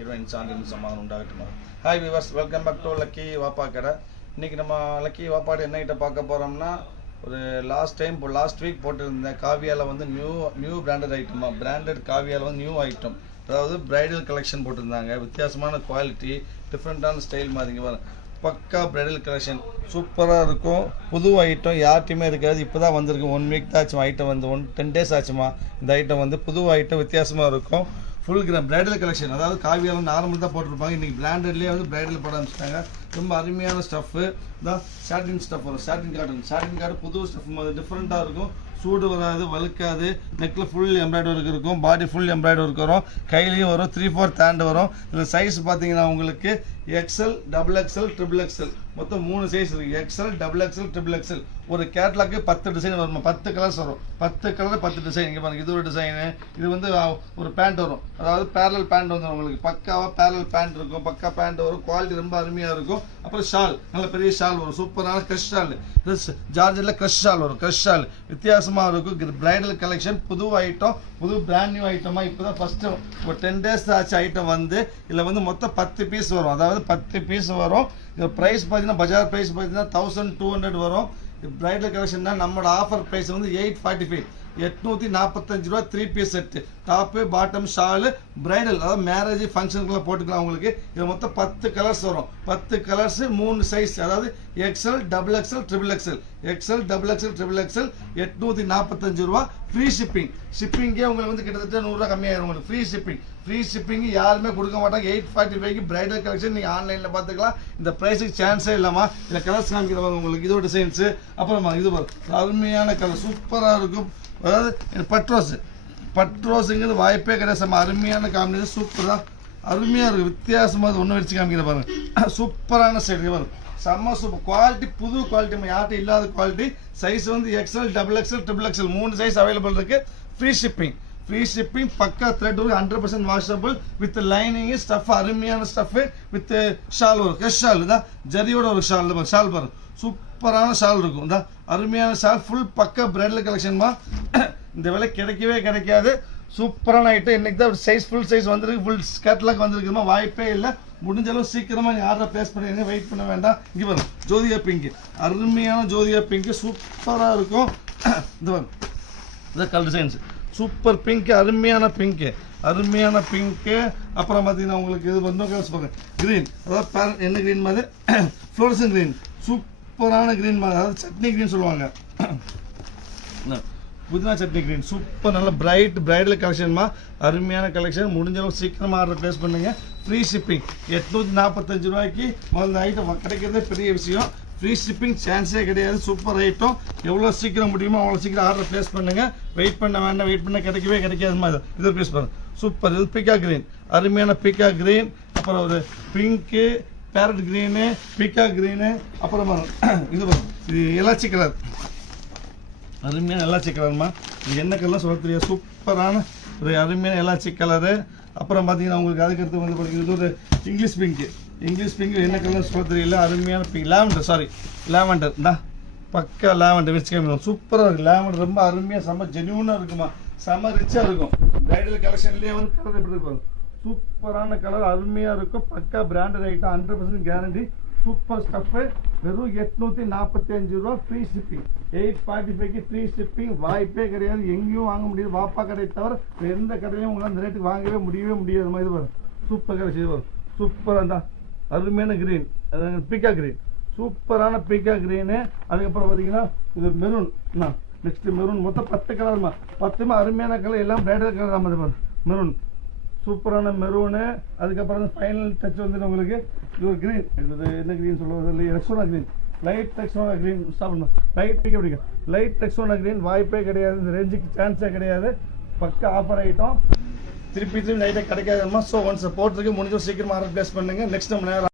இறைவன் சாந்தியின் சமாதானம் உண்டாகட்டுமா. Hi viewers, welcome back to lucky Vappa Kadai. இன்றைக்கி நம்ம லக்கி வாப்பாடு என்ன ஐட்டம் பார்க்க போகிறோம்னா, ஒரு லாஸ்ட் வீக் போட்டிருந்தேன் காவியாவில் வந்து நியூ பிராண்டட் ஐட்டமாக, பிராண்டட் காவியாவில் வந்து நியூ ஐட்டம், அதாவது பிரைடல் கலெக்ஷன் போட்டிருந்தாங்க. வித்தியாசமான குவாலிட்டி, டிஃப்ரெண்ட்டான ஸ்டைல் மாதிரிங்க வரும். பக்கா பிரைடல் கலெக்ஷன் சூப்பராக இருக்கும். புது ஐட்டம் யார்ட்டையுமே இருக்காது. இப்போ தான் வந்திருக்கு, 1 வீக் தான் ஆச்சுமா ஐட்டம் வந்து, 10 days ஆச்சுமா. இந்த ஐட்டம் வந்து புது ஐட்டம், வித்தியாசமாக இருக்கும். ஃபுல் பிரைடல் கலெக்ஷன், அதாவது காவியாவில் நார்மல் தான் போட்டிருப்பாங்க. இன்றைக்கி பிராண்டட்லேயே வந்து பிரைடல் போட ஆரம்பிச்சிட்டாங்க. ரொம்ப அருமையான ஸ்டஃப்பு தான். சாட்டின் ஸ்டஃப் வரும், சாட்டின் காட்டன் புது ஸ்டஃப் டிஃப்ரெண்ட்டாக இருக்கும். சூடு வராது, வழுக்காது. நெக்கில் ஃபுல் எம்ப்ராய்டரி ஒர்க் இருக்கும், பாடி ஃபுல் எம்ப்ராய்டரி ஒர்க் வரும், கையிலையும் வரும். 3/4 ஹேண்ட் வரும். இதில் சைஸ் பார்த்தீங்கன்னா உங்களுக்கு XL, XXL, XXL மொத்தம் 3 சைஸ் இருக்குது. XL, XXL, XXL. ஒரு கேட்லாக்கு 10 டிசைன் வரும், 10 கலர்ஸ் வரும். 10 கலர் 10 டிசைன். இங்கே பாருங்கள், இது ஒரு டிசைனு. இது வந்து ஒரு பேண்ட் வரும், அதாவது பேரல் பேண்ட் வந்துடும் உங்களுக்கு. பக்காவாக பேரல் பேண்ட் இருக்கும், பக்கா பேண்ட் வரும். குவாலிட்டி ரொம்ப அருமையாக இருக்கும். அப்புறம் ஷால், நல்ல பெரிய ஷால் வரும், சூப்பரான க்ரஷ் ஷால். ஜார்ஜில் க்ரஷ் ஷால் வரும், க்ரஷ் ஷால் வித்தியாசமாக இருக்கும். பிரைடல் கலெக்ஷன், புது ஐட்டம், புது பிராண்ட் நியூ ஐட்டமாக. இப்போ தான் ஃபஸ்ட்டு ஒரு 10 days ஆச்சு ஐட்டம் வந்து. இதில் வந்து மொத்தம் 10 பீஸ் வரும், அதாவது 10 பீஸ் வரும். இது ப்ரைஸ் பார்த்தீங்கன்னா பஜார் ப்ரைஸ் பார்த்தீங்கன்னா 1200 வரும். பிரைடல் கலெக்ஷன்னா நம்மளோட ஆஃபர் ப்ரைஸ் வந்து 845, 845 ரூபா. 3 piece set, top bottom shawl, bridal, அதாவது மேரேஜ் ஃபங்க்ஷனுக்குலாம் போட்டுக்கலாம் உங்களுக்கு. இது மொத்தம் 10 கலர்ஸ் வரும். 10 கலர்ஸ் 3 சைஸ், அதாவது XL, XXL, XXL. XL, XXL, XXL 845 ரூபா. Free shipping. ஷிப்பிங்கே உங்களுக்கு வந்து கிட்டத்தட்ட 100 ரூபா கம்மியாயிரும் உங்களுக்கு. ஃப்ரீ ஷிப்பிங் யாருமே கொடுக்க மாட்டாங்க. 845க்கு பிரைடல் கலெக்ஷன் நீங்கள் ஆன்லைனில் பார்த்துக்கலாம். இந்த ப்ரைஸுக்கு சான்ஸே இல்லாமா. இதில் கலர்ஸ் காமிக்கிறவங்க உங்களுக்கு. இதோட டிசைன்ஸு, அப்புறமா இது அருமையான கலர் சூப்பராக இருக்கும். அதாவது பட்ரோஸுங்கிறது வாய்ப்பே கிடையாது. செம்ம அருமையான காம்பினேஷன், சூப்பராக அருமையாக இருக்கும். வித்தியாசமாக ஒன்று வச்சு காமிக்கிற பாருங்க. சூப்பரான சைடு வரும், செம்ம சூப்பர் குவாலிட்டி, புது குவாலிட்டி, நம்ம யார்கிட்ட இல்லாத குவாலிட்டி. சைஸ் வந்து XL, XXL, XXL 3 size available இருக்குது. ஃப்ரீ ஷிப்பிங் பக்கா த்ரெட் வரும், 100% வாஷபிள் வித் லைனிங் ஸ்டஃப். அருமையான ஸ்டஃப் வித் ஷால் வரும், கஷ் ஷால் தான், ஜரியோட ஒரு ஷால் பாருங்க. சூப்பரான ஷால் இருக்கும், இந்த அருமையான ஷால். ஃபுல் பக்கா பிரைடல் கலெக்ஷன்மா. இந்த விலை கிடைக்கவே கிடைக்காது. சூப்பரான ஐட்டம். இன்னைக்கு தான் சைஸ் ஃபுல் சைஸ் வந்திருக்கு, ஃபுல் கேட்லாக் வந்திருக்குமா. வாய்ப்பே இல்லை. முடிஞ்ச அளவு சீக்கிரமாக நீங்கள் ஆர்டர் ப்ளேஸ் பண்ணி வெயிட் பண்ண வேண்டாம். இங்கே வரும் ஜோதிகா பிங்க், அருமையான ஜோதிகா பிங்க் சூப்பராக இருக்கும். இது வரும், இதான் கலர் டிசைன்ஸ். சூப்பர் பிங்க், அருமையான பிங்க்கு. அப்புறம் பார்த்தீங்கன்னா உங்களுக்கு இது வந்து க்ரீன், அதாவது என்ன க்ரீன் மாதிரி, ஃப்ளோரசன் க்ரீன், சூப்பரான க்ரீன் மாதிரி, அதாவது சட்னி க்ரீன் சொல்லுவாங்க. புதினா சட்னி க்ரீன் சூப்பர், நல்ல பிரைடல் கலெக்ஷன்மா. அருமையான கலெக்ஷன். முடிஞ்ச அளவு சீக்கிரமாக ஆர்டர் ப்ளேஸ் பண்ணுங்கள். Free shipping. 845 ரூபாய்க்கு முதல்ல ஐட்டம் கிடைக்கிறதே பெரிய விஷயம். ஃப்ரீ ஷிப்பிங் சான்ஸே கிடையாது. Super item. எவ்வளோ சீக்கிரம் முடியுமோ அவ்வளோ சீக்கிரம் ஆர்டர் ப்ளேஸ் பண்ணுங்கள். வெயிட் பண்ண வேண்டாம், வெயிட் பண்ண கிடைக்கவே கிடைக்காதுமா. இது ப்ளேஸ் பண்ணுங்க. சூப்பர். இது பீக்கா க்ரீன், அருமையான பீக்கா க்ரீன். அப்புறம் ஒரு பிங்க்கு, பேரட் க்ரீனு, பீக்கா க்ரீனு. அப்புறம் இது எலாச்சி கலர், அருமையான எலாச்சி கலர்மா. இது என்ன கலர்லாம் சொல்ல தெரியாது. சூப்பரான ஒரு அருமையான எலாச்சி கலரு. அப்புறம் பார்த்தீங்கன்னா உங்களுக்கு அதுக்கடுத்து வந்து பார்த்தீங்கன்னா இது ஒரு இங்கிலீஷ் பிங்க் என்ன கலர் சொல்ல தெரியல. அருமையான பிங்க், லேவண்டர் தான், பக்கா லேவண்டர் வச்சு சூப்பராக இருக்குது. லேவண்டர் ரொம்ப அருமையாக, செம்ம ஜென்யூனாக இருக்குமா, செம்ம ரிச்சாக இருக்கும். பிரைடல் கலெக்ஷன்லேயே வந்து கலர் எப்படி இருக்கும், சூப்பரான கலர், அருமையாக இருக்கும். பக்கா branded item, 100% guarantee. Super stuff. வெறும் 845 ரூபா. Free shipping. 845க்கு ஃப்ரீ ஷிப்பிங். வாய்ப்பே கிடையாது, எங்கேயும் வாங்க முடியாது. வாப்பா கடை தவிர எந்த கடையிலையும் உங்களால் இந்த ரேட்டுக்கு வாங்கவே முடியாது. மாதிரி வரும் சூப்பர் கலெக்ஷன். இது வரும் சூப்பராக தான், அருமையான க்ரீன், பீக்கா க்ரீன், சூப்பரான பீக்கா க்ரீனு. அதுக்கப்புறம் பார்த்தீங்கன்னா இது மெரூன், நெக்ஸ்ட் மெரூன். மொத்தம் 10 கலர்மா, 10மே அருமையான கலர், எல்லாம் பிரைடல் கலர். நம்ம மெரூன், சூப்பரான மெரூனு. அதுக்கப்புறம் ஃபைனல் டச் வந்துட்டு உங்களுக்கு இது ஒரு க்ரீன். இது என்ன க்ரீன் சொல்லுவது, Rexona green, light Rexona green. சாப்பிடணும், லைட் ரெக்ஸோனா க்ரீன். வாய்ப்பே கிடையாது, இந்த ரேஞ்சுக்கு சான்ஸே கிடையாது. பக்கா ஆஃபர் ஐட்டம், திருப்பி லைட்டாக கிடைக்காதுமா. ஸோ ஒன்ஸ் போட்டிருக்கு, முடிஞ்ச சீக்கிரமாக ஆர்டர் ப்ளேஸ் பண்ணுங்கள். நெக்ஸ்ட் நம்ம நேரம்